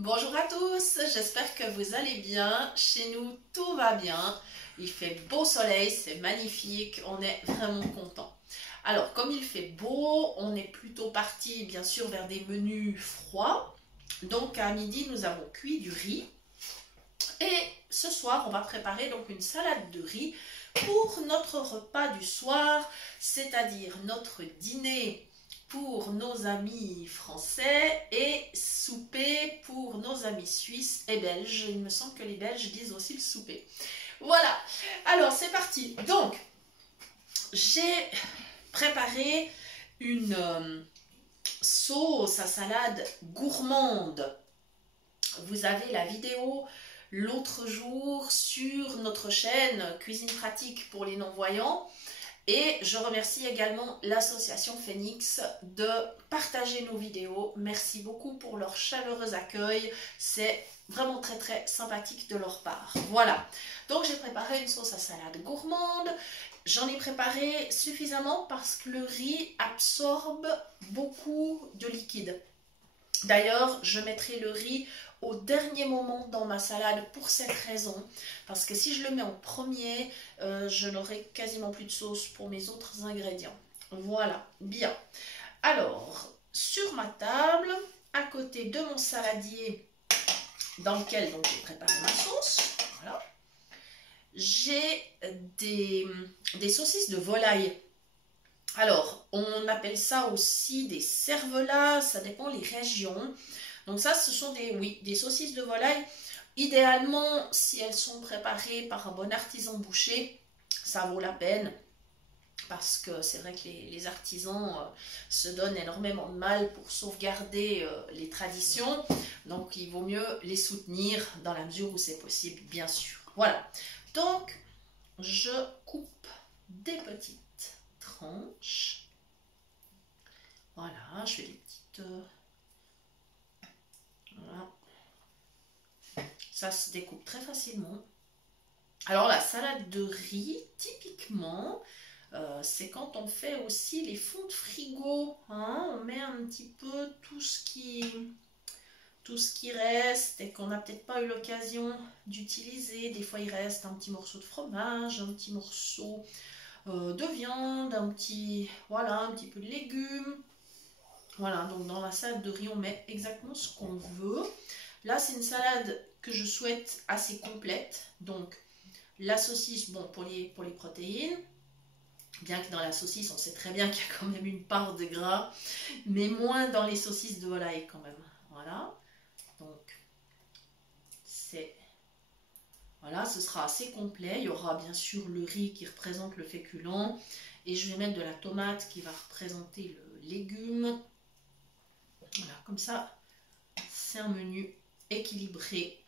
Bonjour à tous, j'espère que vous allez bien. Chez nous, tout va bien. Il fait beau soleil, c'est magnifique, on est vraiment content. Alors, comme il fait beau, on est plutôt parti, bien sûr, vers des menus froids. Donc, à midi, nous avons cuit du riz. Et ce soir, on va préparer donc une salade de riz pour notre repas du soir, c'est-à-dire notre dîner pour nos amis français et souper pour nos amis suisses et belges. Il me semble que les Belges disent aussi le souper. Voilà, alors c'est parti. Donc, j'ai préparé une sauce à salade gourmande. Vous avez la vidéo l'autre jour sur notre chaîne Cuisine Pratique pour les non-voyants. Et je remercie également l'association Phoenix de partager nos vidéos. Merci beaucoup pour leur chaleureux accueil. C'est vraiment très très sympathique de leur part. Voilà, donc j'ai préparé une sauce à salade gourmande. J'en ai préparé suffisamment parce que le riz absorbe beaucoup de liquide. D'ailleurs, je mettrai le riz au dernier moment dans ma salade pour cette raison. Parce que si je le mets en premier, je n'aurai quasiment plus de sauce pour mes autres ingrédients. Voilà, bien. Alors, sur ma table, à côté de mon saladier dans lequel j'ai préparé ma sauce, voilà, j'ai des saucisses de volaille. Alors, on appelle ça aussi des cervelas, ça dépend les régions. Donc ça, ce sont des saucisses de volaille. Idéalement, si elles sont préparées par un bon artisan boucher, ça vaut la peine. Parce que c'est vrai que les artisans se donnent énormément de mal pour sauvegarder les traditions. Donc, il vaut mieux les soutenir dans la mesure où c'est possible, bien sûr. Voilà. Donc, je coupe des petites tranches. Voilà, je fais des petites... voilà. Ça se découpe très facilement. Alors la salade de riz, typiquement, c'est quand on fait aussi les fonds de frigo. Hein, on met un petit peu tout ce qui reste et qu'on n'a peut-être pas eu l'occasion d'utiliser. Des fois, il reste un petit morceau de fromage, un petit morceau de viande, un petit peu de légumes. Voilà, donc dans la salade de riz, on met exactement ce qu'on veut. Là, c'est une salade que je souhaite assez complète. Donc, la saucisse, bon, pour les protéines, bien que dans la saucisse, on sait très bien qu'il y a quand même une part de gras, mais moins dans les saucisses de volaille quand même. Voilà, donc, voilà, ce sera assez complet. Il y aura bien sûr le riz qui représente le féculent. Et je vais mettre de la tomate qui va représenter le légume. Voilà, comme ça, c'est un menu équilibré.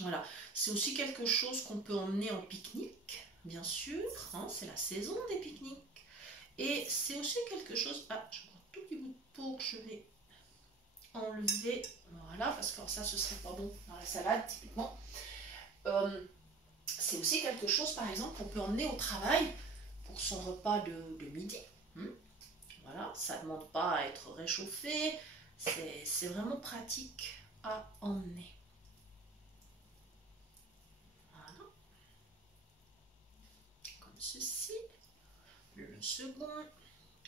Voilà, c'est aussi quelque chose qu'on peut emmener en pique-nique, bien sûr. Hein, c'est la saison des pique-niques. Et c'est aussi quelque chose... Ah, j'ai un tout petit bout de peau que je vais enlever. Voilà, parce que ça, ce serait pas bon dans la salade, typiquement. C'est aussi quelque chose, par exemple, qu'on peut emmener au travail pour son repas de midi. Voilà, ça ne demande pas à être réchauffé. C'est vraiment pratique à emmener. Voilà. Comme ceci. Le second.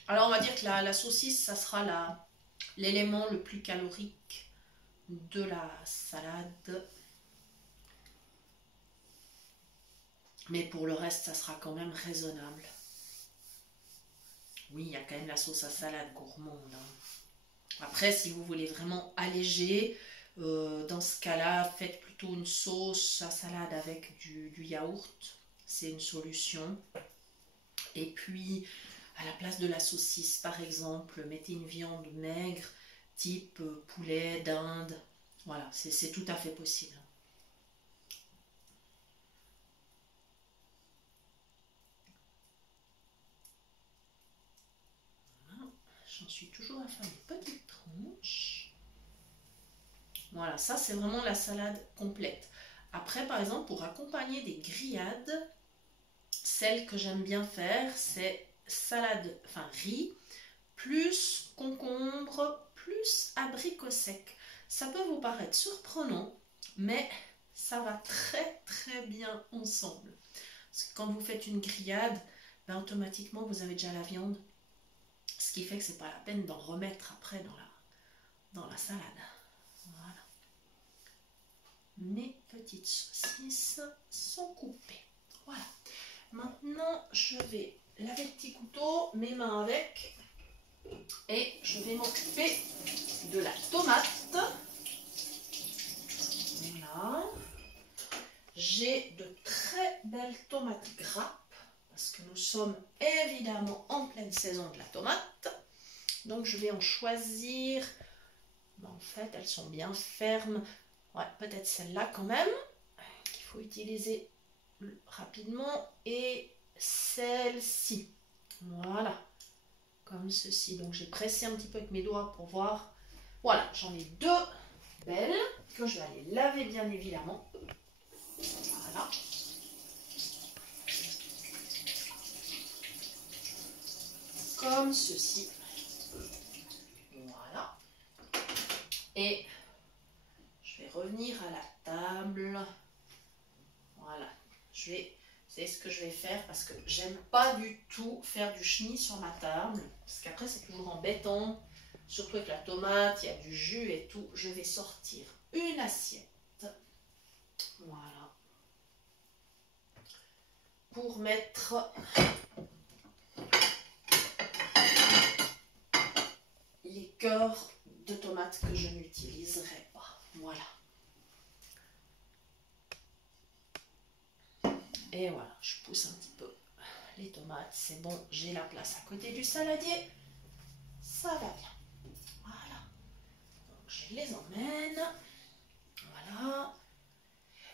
Alors, on va dire que la saucisse, ça sera l'élément le plus calorique de la salade. Mais pour le reste, ça sera quand même raisonnable. Oui, il y a quand même la sauce à salade gourmande. Hein. Après, si vous voulez vraiment alléger, dans ce cas-là, faites plutôt une sauce à salade avec du yaourt. C'est une solution. Et puis, à la place de la saucisse, par exemple, mettez une viande maigre, type poulet, dinde. Voilà, c'est tout à fait possible. J'en suis toujours à faire des petites tranches. Voilà, ça c'est vraiment la salade complète. Après, par exemple, pour accompagner des grillades, celle que j'aime bien faire, c'est salade, riz, plus concombre, plus abricot sec. Ça peut vous paraître surprenant, mais ça va très très bien ensemble. Parce que quand vous faites une grillade, ben automatiquement vous avez déjà la viande. Ce qui fait que c'est pas la peine d'en remettre après dans la salade. Voilà. Mes petites saucisses sont coupées. Voilà. Maintenant, je vais laver le petit couteau, mes mains avec, et je vais m'occuper de la tomate. Voilà. J'ai de très belles tomates grappes, parce que nous sommes évidemment en pleine saison de la tomate. Donc je vais en choisir. En fait, elles sont bien fermes. Ouais, peut-être celle-là quand même, qu'il faut utiliser rapidement. Et celle-ci. Voilà. Comme ceci. Donc j'ai pressé un petit peu avec mes doigts pour voir. Voilà, j'en ai deux belles que je vais aller laver bien évidemment. Voilà. Comme ceci. Voilà. Et je vais revenir à la table. Voilà. C'est ce que je vais faire parce que j'aime pas du tout faire du chenille sur ma table. Parce qu'après, c'est toujours embêtant. Surtout avec la tomate, il y a du jus et tout. Je vais sortir une assiette. Voilà. Pour mettre les cœurs de tomates que je n'utiliserai pas. Voilà. Et voilà, je pousse un petit peu les tomates. C'est bon, j'ai la place à côté du saladier. Ça va bien. Voilà. Donc je les emmène. Voilà.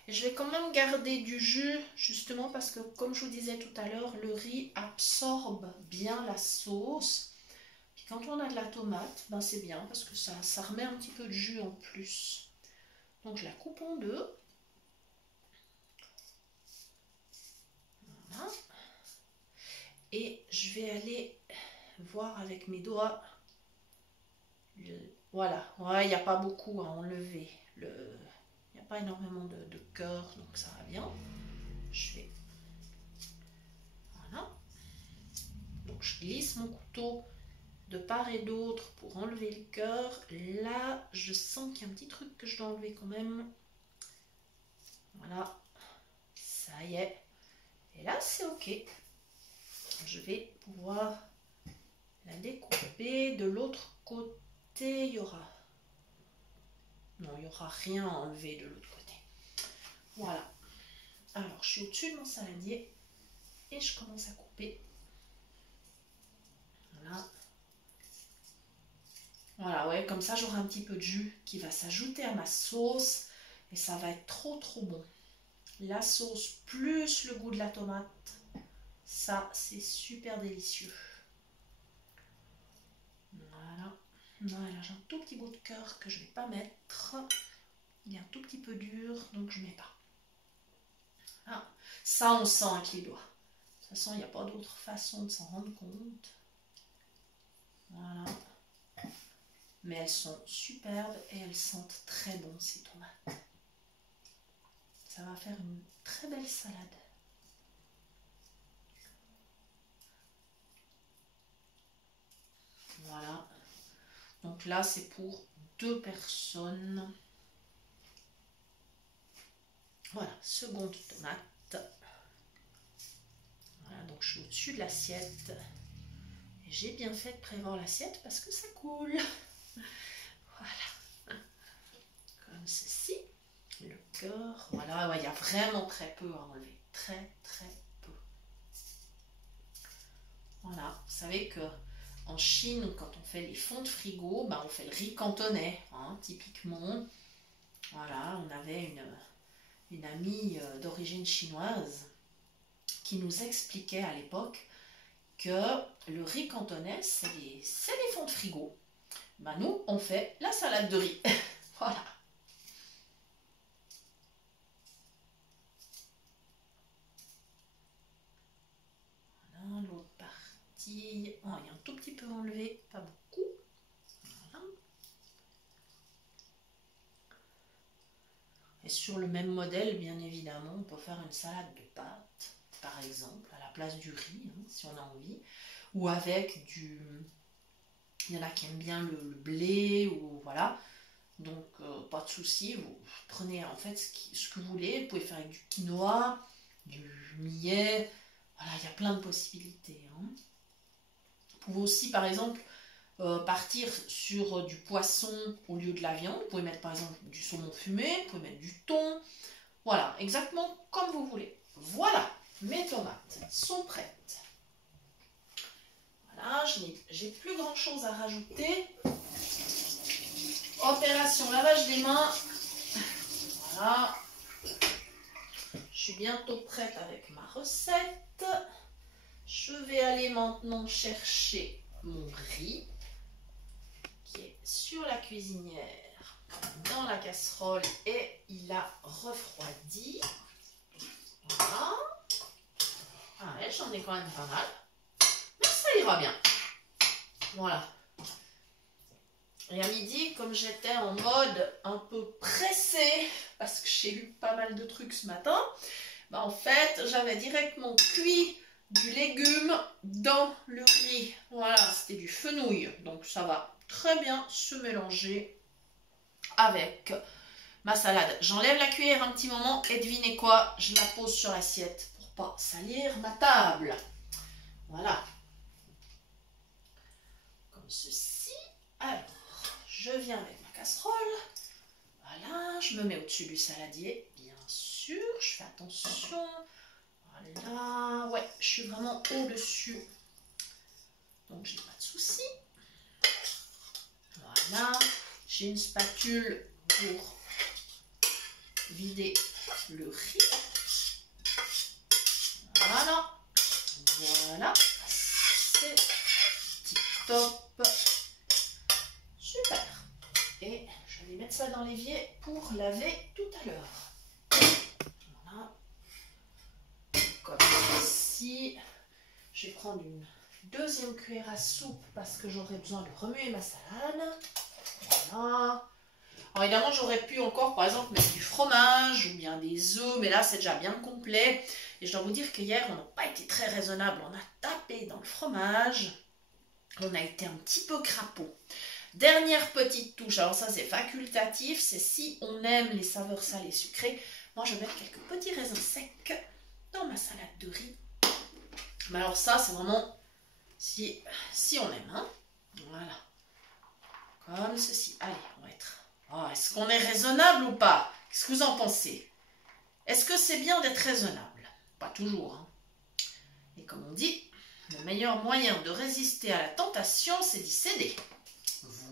Et je vais quand même garder du jus, justement parce que, comme je vous disais tout à l'heure, le riz absorbe bien la sauce. Puis quand on a de la tomate, ben c'est bien parce que ça remet un petit peu de jus en plus. Donc je la coupe en deux. Voilà. Et je vais aller voir avec mes doigts. Voilà, ouais, il n'y a pas beaucoup à enlever. Il n'y a pas énormément de cœur, donc ça va bien. Je vais... Voilà. Donc je glisse mon couteau de part et d'autre pour enlever le cœur. Là, je sens qu'il y a un petit truc que je dois enlever quand même. Voilà, ça y est. Et là, c'est ok. Je vais pouvoir la découper. De l'autre côté, il y aura... Non, il n'y aura rien à enlever de l'autre côté. Voilà. Alors, je suis au-dessus de mon saladier et je commence à couper. Voilà. Voilà, ouais, comme ça, j'aurai un petit peu de jus qui va s'ajouter à ma sauce et ça va être trop, trop bon. La sauce plus le goût de la tomate, ça, c'est super délicieux. Voilà. Voilà, j'ai un tout petit bout de cœur que je ne vais pas mettre. Il est un tout petit peu dur, donc je ne mets pas. Ah, ça, on sent avec les doigts. De toute façon, il n'y a pas d'autre façon de s'en rendre compte. Voilà. Mais elles sont superbes et elles sentent très bon, ces tomates. Ça va faire une très belle salade. Voilà. Donc là, c'est pour 2 personnes. Voilà, seconde tomate. Voilà, donc je suis au-dessus de l'assiette. Et j'ai bien fait de prévoir l'assiette parce que ça coule. Voilà. Comme ceci. Le cœur. Voilà, ouais, il y a vraiment très peu à enlever. Très, très peu. Voilà, vous savez que en Chine, quand on fait les fonds de frigo, ben on fait le riz cantonais, hein, typiquement. Voilà, on avait une amie d'origine chinoise qui nous expliquait à l'époque que le riz cantonais, c'est les fonds de frigo. Ben nous, on fait la salade de riz. Voilà. Voilà, l'autre partie. Oh, il y a un tout petit peu enlevé, pas beaucoup. Voilà. Et sur le même modèle, bien évidemment, on peut faire une salade de pâtes, par exemple, à la place du riz, hein, si on a envie. Ou avec du... Il y en a qui aiment bien le blé, ou voilà. Donc, pas de souci, vous prenez en fait ce que vous voulez. Vous pouvez faire avec du quinoa, du millet. Voilà, il y a plein de possibilités. Hein. Vous pouvez aussi, par exemple, partir sur du poisson au lieu de la viande. Vous pouvez mettre, par exemple, du saumon fumé. Vous pouvez mettre du thon. Voilà, exactement comme vous voulez. Voilà, mes tomates sont prêtes. Voilà, j'ai plus grand chose à rajouter. Opération lavage des mains. Voilà. Je suis bientôt prête avec ma recette. Je vais aller maintenant chercher mon riz qui est sur la cuisinière dans la casserole et il a refroidi. Voilà. Ah ouais, j'en ai quand même pas mal. Mais ça ira bien. Voilà. Et à midi, comme j'étais en mode un peu pressée, parce que j'ai eu pas mal de trucs ce matin, bah en fait, j'avais directement cuit du légume dans le riz. Voilà, c'était du fenouil. Donc ça va très bien se mélanger avec ma salade. J'enlève la cuillère un petit moment et devinez quoi, je la pose sur l'assiette pour pas salir ma table. Voilà. Comme ceci. Alors, je viens avec ma casserole. Voilà, je me mets au-dessus du saladier, bien sûr. Je fais attention. Voilà, ouais, je suis vraiment au-dessus. Donc, j'ai pas de souci. Voilà, j'ai une spatule pour vider le riz. Voilà, voilà, c'est tip top. Super. Et je vais mettre ça dans l'évier pour laver tout à l'heure. Voilà. Comme ceci. Je vais prendre une deuxième cuillère à soupe parce que j'aurai besoin de remuer ma salade. Voilà. Alors évidemment, j'aurais pu encore, par exemple, mettre du fromage ou bien des œufs, mais là, c'est déjà bien complet. Et je dois vous dire qu'hier, on n'a pas été très raisonnable. On a tapé dans le fromage. On a été un petit peu crapaud. Dernière petite touche, alors ça c'est facultatif, c'est si on aime les saveurs salées sucrées. Moi je vais mettre quelques petits raisins secs dans ma salade de riz. Mais alors ça c'est vraiment si on aime. Hein. Voilà. Comme ceci. Allez, on va être... Oh, est-ce qu'on est raisonnable ou pas? Qu'est-ce que vous en pensez? Est-ce que c'est bien d'être raisonnable? Pas toujours. Hein. Et comme on dit, le meilleur moyen de résister à la tentation, c'est d'y céder.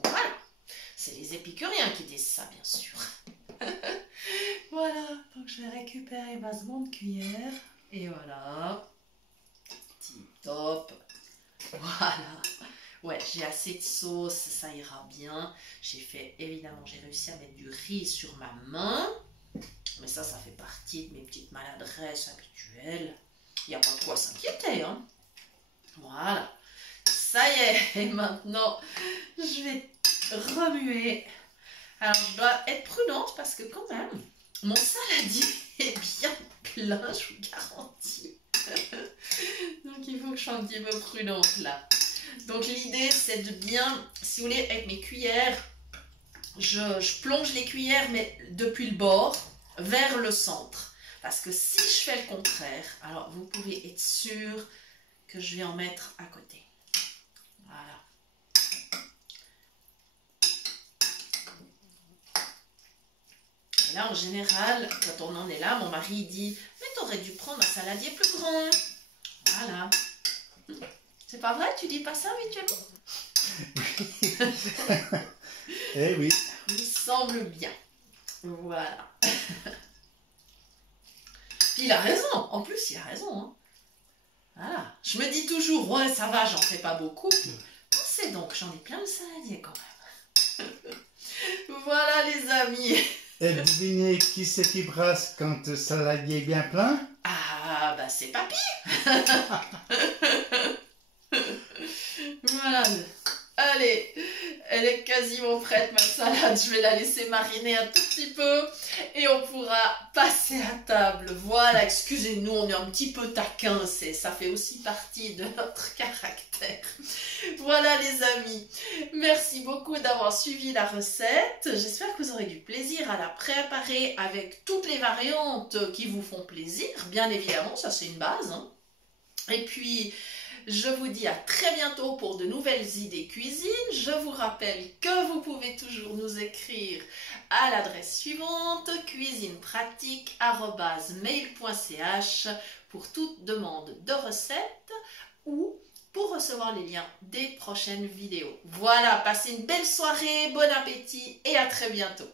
Voilà, c'est les épicuriens qui disent ça, bien sûr. Voilà, donc je vais récupérer ma seconde cuillère. Et voilà, tip top. Voilà, ouais, j'ai assez de sauce, ça ira bien. J'ai fait, évidemment, j'ai réussi à mettre du riz sur ma main. Mais ça fait partie de mes petites maladresses habituelles. Il n'y a pas de quoi s'inquiéter, hein. Voilà. Ça y est, et maintenant, je vais remuer. Alors, je dois être prudente parce que quand même, mon saladier est bien plein, je vous garantis. Donc, il faut que je sois un petit peu prudente là. Donc, l'idée, c'est de bien, si vous voulez, avec mes cuillères, je plonge les cuillères, mais depuis le bord, vers le centre. Parce que si je fais le contraire, alors vous pouvez être sûr que je vais en mettre à côté. Voilà. Et là, en général, quand on en est là, mon mari dit « Mais t'aurais dû prendre un saladier plus grand. » Voilà. C'est pas vrai? Tu dis pas ça habituellement? Eh oui. Il semble bien. Voilà. Puis il a raison. En plus, il a raison. Hein. Voilà. Je me dis toujours, ouais, ça va, j'en fais pas beaucoup. Pensez donc, j'en ai plein le saladier quand même. Voilà les amis. Et devinez qui c'est qui brasse quand le saladier est bien plein? Ah, bah c'est papy. Voilà. Allez, Elle est quasiment prête, ma salade. Je vais la laisser mariner un tout petit peu et on pourra passer à table. Voilà, excusez-nous, on est un petit peu taquin, ça fait aussi partie de notre caractère. Voilà les amis, merci beaucoup d'avoir suivi la recette. J'espère que vous aurez du plaisir à la préparer avec toutes les variantes qui vous font plaisir. Bien évidemment, ça c'est une base, hein. Et puis, je vous dis à très bientôt pour de nouvelles idées cuisine. Je vous rappelle que vous pouvez toujours nous écrire à l'adresse suivante cuisinepratique@mail.ch pour toute demande de recettes ou pour recevoir les liens des prochaines vidéos. Voilà, passez une belle soirée, bon appétit et à très bientôt.